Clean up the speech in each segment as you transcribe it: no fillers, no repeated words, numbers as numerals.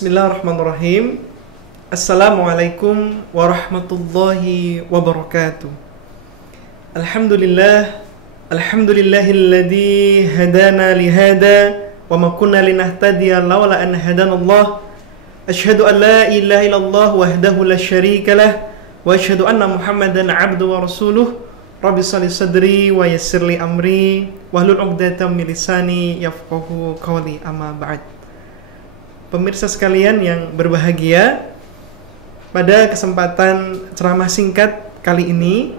Bismillahirrahmanirrahim. Assalamualaikum warahmatullahi wabarakatuh. Alhamdulillahilladzi hadana lihada wa ma kunna linahtadiya laula an hadanallah. Asyhadu an la ilaha illallah wahdahu la syarikalah wa asyhadu anna Muhammadan abduhu wa rasuluh. Rabbi shalli sadri wa yassirli amri wahlul 'uqdatam min lisani yafqahu qawli, amma ba'd. Pemirsa sekalian yang berbahagia, pada kesempatan ceramah singkat kali ini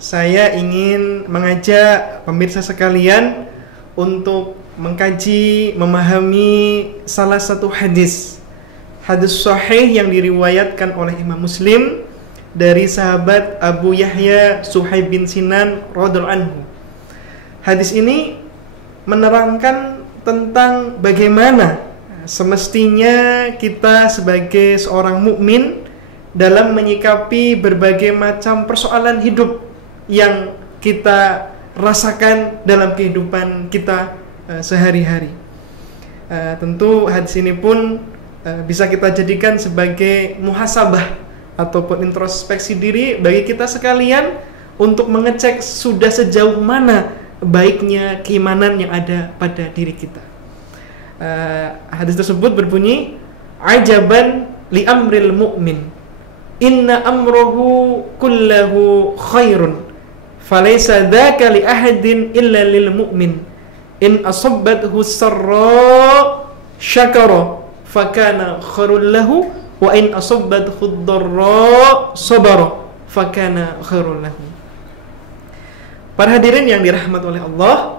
saya ingin mengajak pemirsa sekalian untuk mengkaji, memahami salah satu hadis sahih yang diriwayatkan oleh Imam Muslim dari sahabat Abu Yahya Suhaib bin Sinan radhiyallahu anhu. Hadis ini menerangkan tentang bagaimana semestinya kita sebagai seorang mukmin dalam menyikapi berbagai macam persoalan hidup yang kita rasakan dalam kehidupan kita sehari-hari. Tentu hadis ini pun bisa kita jadikan sebagai muhasabah ataupun introspeksi diri bagi kita sekalian untuk mengecek sudah sejauh mana baiknya keimanan yang ada pada diri kita. Hadis tersebut berbunyi, ajaban li amril mu'min, inna amruhu kullahu khairun, falaysa dzaka li ahadin illa lil mu'min, in asabbathu sarra syakara fakana khairul lahu, wa in asabbathu dharra sabara fakana khairul lahu. Para hadirin yang dirahmati oleh Allah,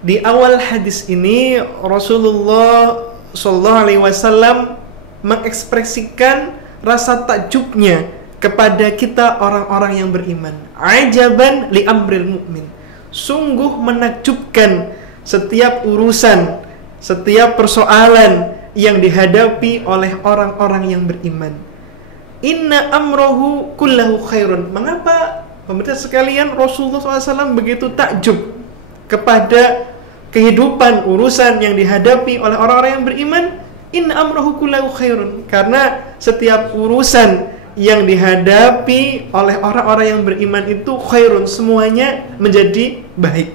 di awal hadis ini Rasulullah SAW mengekspresikan rasa takjubnya kepada kita orang-orang yang beriman. Ajaban li amril mu'min, sungguh menakjubkan setiap urusan, setiap persoalan yang dihadapi oleh orang-orang yang beriman. Inna amrohu kullahu khairun. Mengapa pemirsa sekalian Rasulullah SAW begitu takjub kepada kehidupan, urusan yang dihadapi oleh orang-orang yang beriman? Inna amrahu kullahu khairun, karena setiap urusan yang dihadapi oleh orang-orang yang beriman itu khairun, semuanya menjadi baik.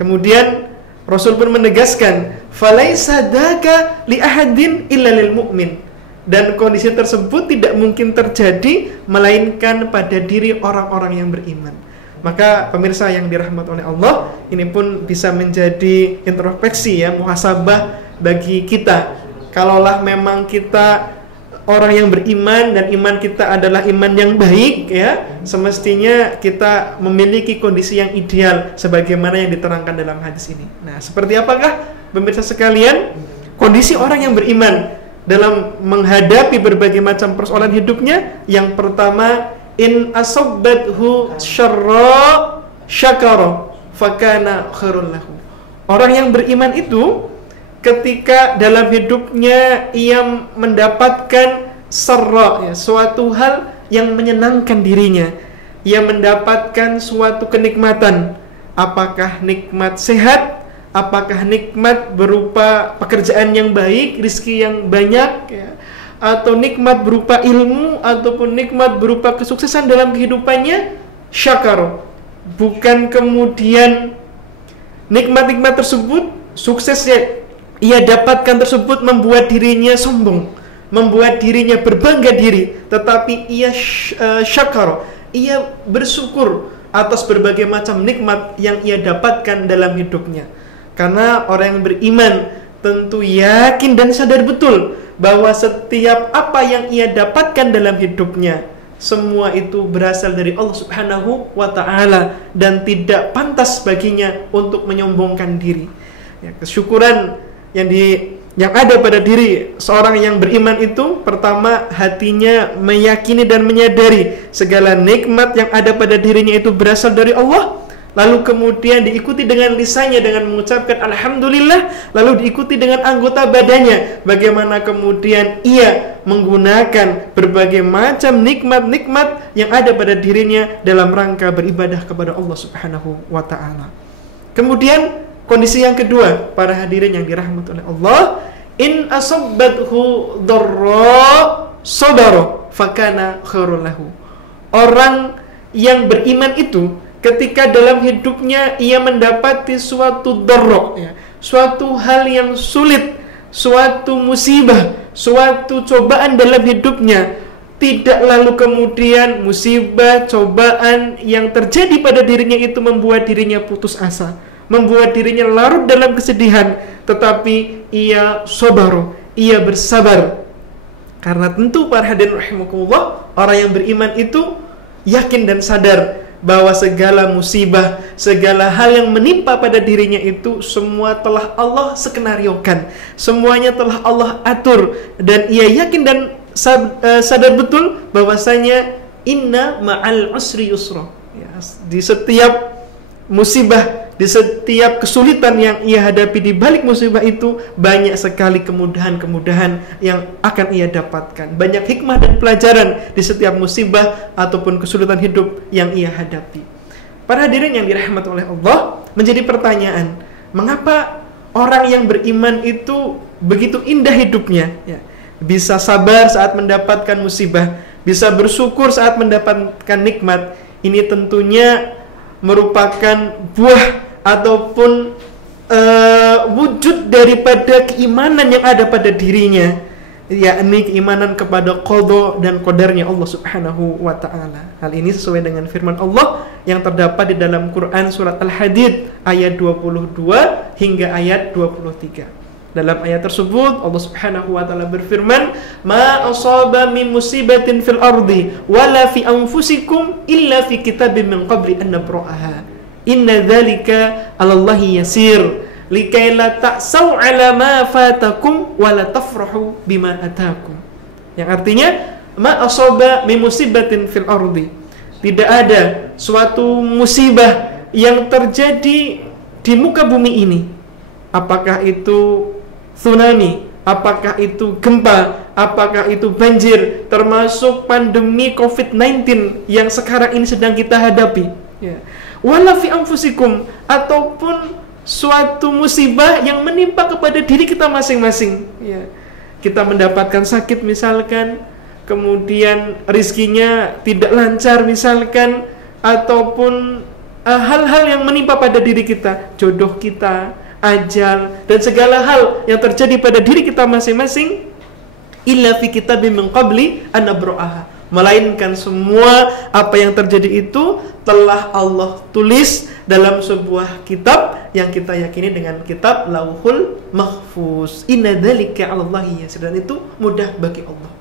Kemudian Rasul pun menegaskan, falaisa dzaka li ahadin illa lil mu'min, dan kondisi tersebut tidak mungkin terjadi melainkan pada diri orang-orang yang beriman. Maka pemirsa yang dirahmati oleh Allah, ini pun bisa menjadi introspeksi ya, muhasabah bagi kita. Kalaulah memang kita orang yang beriman dan iman kita adalah iman yang baik ya, semestinya kita memiliki kondisi yang ideal sebagaimana yang diterangkan dalam hadis ini. Nah, seperti apakah pemirsa sekalian kondisi orang yang beriman dalam menghadapi berbagai macam persoalan hidupnya? Yang pertama, in asabbathu syarra syakara fakana khairul lahu. Orang yang beriman itu ketika dalam hidupnya ia mendapatkan sarra, ya, suatu hal yang menyenangkan dirinya, ia mendapatkan suatu kenikmatan, apakah nikmat sehat, apakah nikmat berupa pekerjaan yang baik, rezeki yang banyak ya, atau nikmat berupa ilmu, ataupun nikmat berupa kesuksesan dalam kehidupannya, syakar. Bukan kemudian nikmat-nikmat tersebut, sukses yang ia dapatkan tersebut membuat dirinya sombong, membuat dirinya berbangga diri, tetapi ia syakar, ia bersyukur atas berbagai macam nikmat yang ia dapatkan dalam hidupnya. Karena orang yang beriman tentu yakin dan sadar betul bahwa setiap apa yang ia dapatkan dalam hidupnya, semua itu berasal dari Allah Subhanahu wa ta'ala, dan tidak pantas baginya untuk menyombongkan diri ya. Kesyukuran yang ada pada diri seorang yang beriman itu, pertama, hatinya meyakini dan menyadari segala nikmat yang ada pada dirinya itu berasal dari Allah. Lalu kemudian diikuti dengan lisannya dengan mengucapkan alhamdulillah, lalu diikuti dengan anggota badannya bagaimana kemudian ia menggunakan berbagai macam nikmat-nikmat yang ada pada dirinya dalam rangka beribadah kepada Allah Subhanahu wa ta'ala. Kemudian kondisi yang kedua, para hadirin yang dirahmati oleh Allah, in asabbathu dharra sabara fakana khairul lahu. Orang yang beriman itu ketika dalam hidupnya ia mendapati suatu dharra, ya, suatu hal yang sulit, suatu musibah, suatu cobaan dalam hidupnya, tidak lalu kemudian musibah, cobaan yang terjadi pada dirinya itu membuat dirinya putus asa, membuat dirinya larut dalam kesedihan, tetapi ia sabar, ia bersabar. Karena tentu para hadirin rahimakumullah, orang yang beriman itu yakin dan sadar bahwa segala musibah, segala hal yang menimpa pada dirinya itu semua telah Allah skenariokan, semuanya telah Allah atur, dan ia yakin dan sadar betul bahwasanya inna ma'al usri yusra, ya, di setiap musibah, di setiap kesulitan yang ia hadapi, di balik musibah itu banyak sekali kemudahan-kemudahan yang akan ia dapatkan, banyak hikmah dan pelajaran di setiap musibah ataupun kesulitan hidup yang ia hadapi. Para hadirin yang dirahmati oleh Allah, menjadi pertanyaan, mengapa orang yang beriman itu begitu indah hidupnya, ya, bisa sabar saat mendapatkan musibah, bisa bersyukur saat mendapatkan nikmat? Ini tentunya merupakan buah ataupun wujud daripada keimanan yang ada pada dirinya, yakni keimanan kepada qada dan qadarnya Allah Subhanahu wa ta'ala. Hal ini sesuai dengan firman Allah yang terdapat di dalam Quran surat Al-Hadid ayat 22 hingga ayat 23. Dalam ayat tersebut Allah Subhanahu wa ta'ala berfirman, ma asaba min musibatin fil ardi wala fi anfusikum illa fi kitabim min qabli an nabra'aha inna dzalika 'alallahi yasir likai la ta'sau 'ala ma fatakum wala tafrahu bima atakum. Yang artinya, ma asaba min musibatin fil ardi, tidak ada suatu musibah yang terjadi di muka bumi ini, apakah itu tsunami, apakah itu gempa, apakah itu banjir, termasuk pandemi COVID-19 yang sekarang ini sedang kita hadapi, ya. Wala fi anfusikum, ataupun suatu musibah yang menimpa kepada diri kita masing-masing, ya. Kita mendapatkan sakit misalkan, kemudian rizkinya tidak lancar misalkan, ataupun hal-hal yang menimpa pada diri kita, jodoh kita, ajal, dan segala hal yang terjadi pada diri kita masing-masing, illa fi kitabim min qabli an nabra'aha, melainkan semua apa yang terjadi itu telah Allah tulis dalam sebuah kitab yang kita yakini dengan kitab Lauhul Mahfuz. Inna dzalika 'alallahi yasir, dan itu mudah bagi Allah.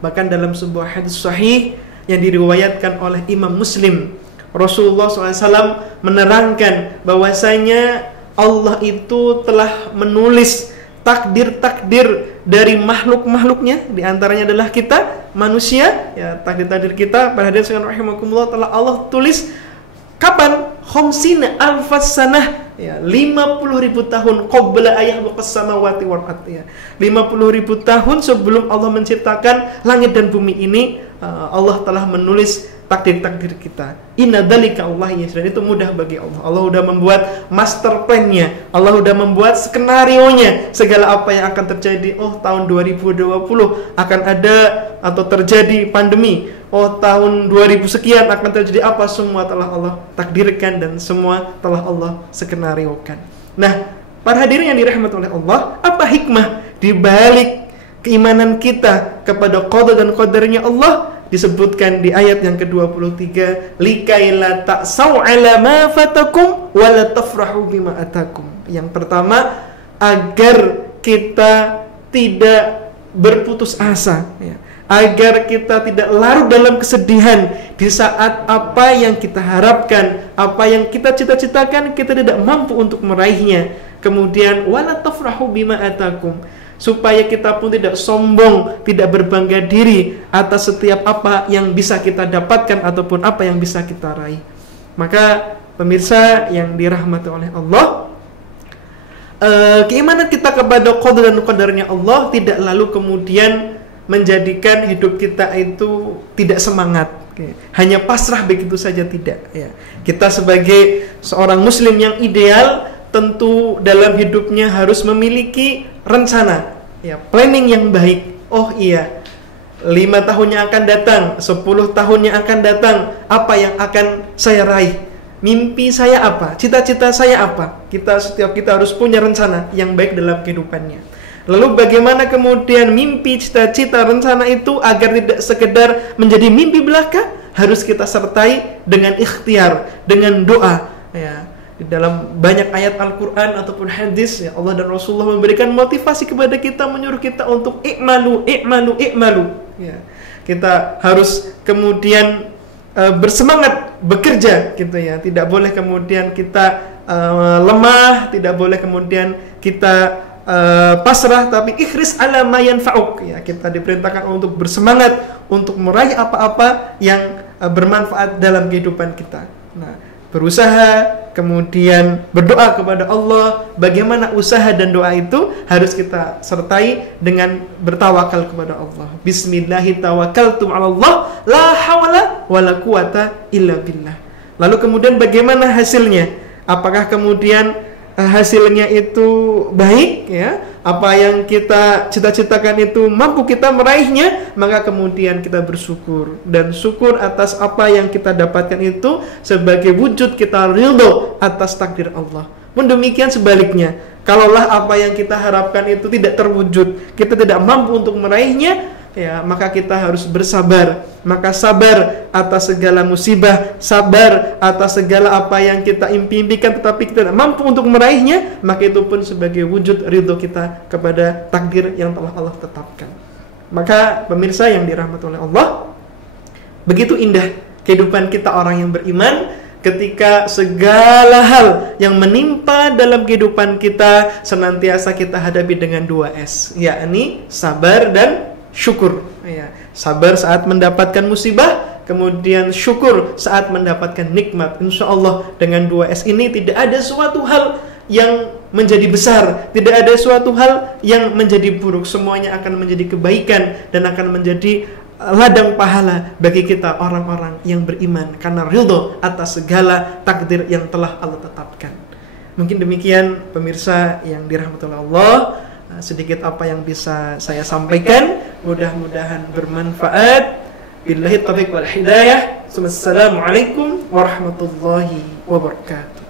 Bahkan dalam sebuah hadis sahih yang diriwayatkan oleh Imam Muslim, Rasulullah SAW menerangkan bahwasanya Allah itu telah menulis takdir-takdir dari makhluk-makhluknya, di antaranya adalah kita manusia, ya, takdir-takdir kita pada hadirin sekalian rahimakumullah telah Allah tulis kapan? Khamsina alfas sanah, ya, 50.000 tahun qabla ayakhluqas samawati wal ardh, ya, 50.000 tahun sebelum Allah menciptakan langit dan bumi ini, Allah telah menulis takdir-takdir kita. Inna dzalika 'alallahi yasir, itu mudah bagi Allah. Allah sudah membuat master plan-nya, Allah sudah membuat skenario-nya, segala apa yang akan terjadi. Oh, tahun 2020 akan ada atau terjadi pandemi. Oh, tahun 2000 sekian akan terjadi apa, semua telah Allah takdirkan dan semua telah Allah skenariokan. Nah, para hadirin yang dirahmati oleh Allah, apa hikmah di balik keimanan kita kepada qada dan qadarnya Allah? Disebutkan di ayat yang ke-23, likaila ta'sau 'ala ma fatakum wa la tafrahu bima atakum. Yang pertama, agar kita tidak berputus asa, ya, agar kita tidak larut dalam kesedihan di saat apa yang kita harapkan, apa yang kita cita-citakan kita tidak mampu untuk meraihnya. Kemudian wala tafrahu bima atakum, supaya kita pun tidak sombong, tidak berbangga diri atas setiap apa yang bisa kita dapatkan ataupun apa yang bisa kita raih. Maka pemirsa yang dirahmati oleh Allah, keimanan kita kepada qada dan qadarnya Allah tidak lalu kemudian menjadikan hidup kita itu tidak semangat, hanya pasrah begitu saja, tidak, ya. Kita sebagai seorang muslim yang ideal tentu dalam hidupnya harus memiliki rencana, ya, planning yang baik. Oh iya, 5 tahun yang akan datang, 10 tahun yang akan datang, apa yang akan saya raih? Mimpi saya apa? Cita-cita saya apa? Setiap kita harus punya rencana yang baik dalam kehidupannya. Lalu bagaimana kemudian mimpi, cita-cita, rencana itu agar tidak sekedar menjadi mimpi belaka, harus kita sertai dengan ikhtiar, dengan doa. Ya, di dalam banyak ayat Al-Quran ataupun hadis, ya, Allah dan Rasulullah memberikan motivasi kepada kita, menyuruh kita untuk i'malu, i'malu, i'malu. Ya, kita harus kemudian bersemangat bekerja, gitu ya. Tidak boleh kemudian kita lemah, tidak boleh kemudian kita pasrah, tapi ikhris ala ma yanfa'uk, ya. Kita diperintahkan untuk bersemangat untuk meraih apa-apa yang bermanfaat dalam kehidupan kita. Nah, berusaha, kemudian berdoa kepada Allah. Bagaimana usaha dan doa itu harus kita sertai dengan bertawakal kepada Allah. Bismillahi tawakkaltu 'ala Allah, la hawla wala quwata illa billah. Lalu kemudian bagaimana hasilnya? Apakah kemudian hasilnya itu baik, ya? Apa yang kita cita-citakan itu mampu kita meraihnya, maka kemudian kita bersyukur, dan syukur atas apa yang kita dapatkan itu sebagai wujud kita ridho atas takdir Allah. Pun demikian sebaliknya, kalaulah apa yang kita harapkan itu tidak terwujud, kita tidak mampu untuk meraihnya, ya, maka kita harus bersabar. Maka sabar atas segala musibah, sabar atas segala apa yang kita impikan tetapi kita tidak mampu untuk meraihnya, maka itu pun sebagai wujud ridho kita kepada takdir yang telah Allah tetapkan. Maka pemirsa yang dirahmati oleh Allah, begitu indah kehidupan kita orang yang beriman ketika segala hal yang menimpa dalam kehidupan kita senantiasa kita hadapi dengan 2S, yakni sabar dan syukur. Ya, sabar saat mendapatkan musibah, kemudian syukur saat mendapatkan nikmat. Insya Allah dengan 2S ini tidak ada suatu hal yang menjadi besar, tidak ada suatu hal yang menjadi buruk. Semuanya akan menjadi kebaikan dan akan menjadi ladang pahala bagi kita orang-orang yang beriman, karena ridho atas segala takdir yang telah Allah tetapkan. Mungkin demikian pemirsa yang dirahmati oleh Allah, sedikit apa yang bisa saya sampaikan, mudah-mudahan bermanfaat. Billahi taufiq wal hidayah. Wassalamualaikum warahmatullahi wabarakatuh.